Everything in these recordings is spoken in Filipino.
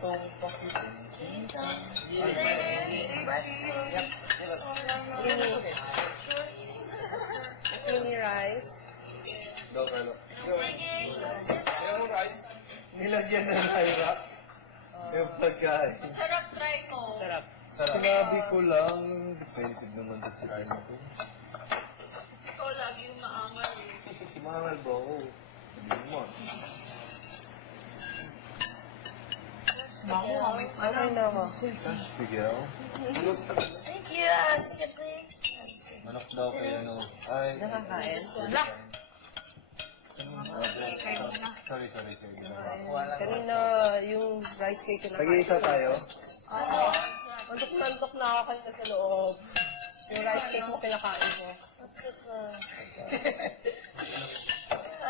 tong pakitin. Mini rice. Go, Carlo. Kaya mo rice? Nilagyan na Lyra. Yung pagkain. Sarap, try mo. Sarap. Sinabi ko lang, defensive naman ito si Carlo. Kasi ko lagi yung maangal eh. Mangal ba ako? Hindi mo. Bango, may Okay na ako. Bigyan. Thank you. Sige, please. Manok daw kayo, ano. Ay. Nakakain. Wala. Sorry. Kanina yung rice cake na Pag-iisa tayo. Oo. Mantok-mantok na ako kanina sa loob. Yung rice cake mo kinakain mo.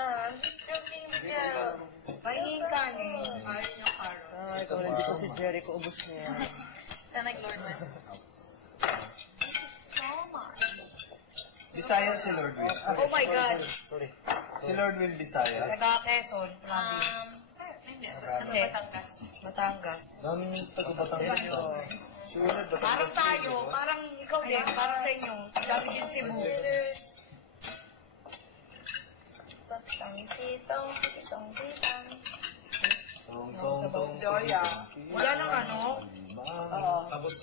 I'm just joking with you. Pahingin ka niya. Ayaw niya karo. Ikaw nandito si Jericho, ubos niya yan. Sana nag-Lord man. This is so nice. Bisaya si Lord Will. Oh my God. Sorry. Si Lord Will Bisaya. Taga-Quezon, province. Hindi. Batangas. Batangas. Nang taga-Batangas. Sure, Batangas. Parang tayo, parang ikaw din, parang sa inyo. Dami din Cebu. Tong. Wala nang ano. Tapos,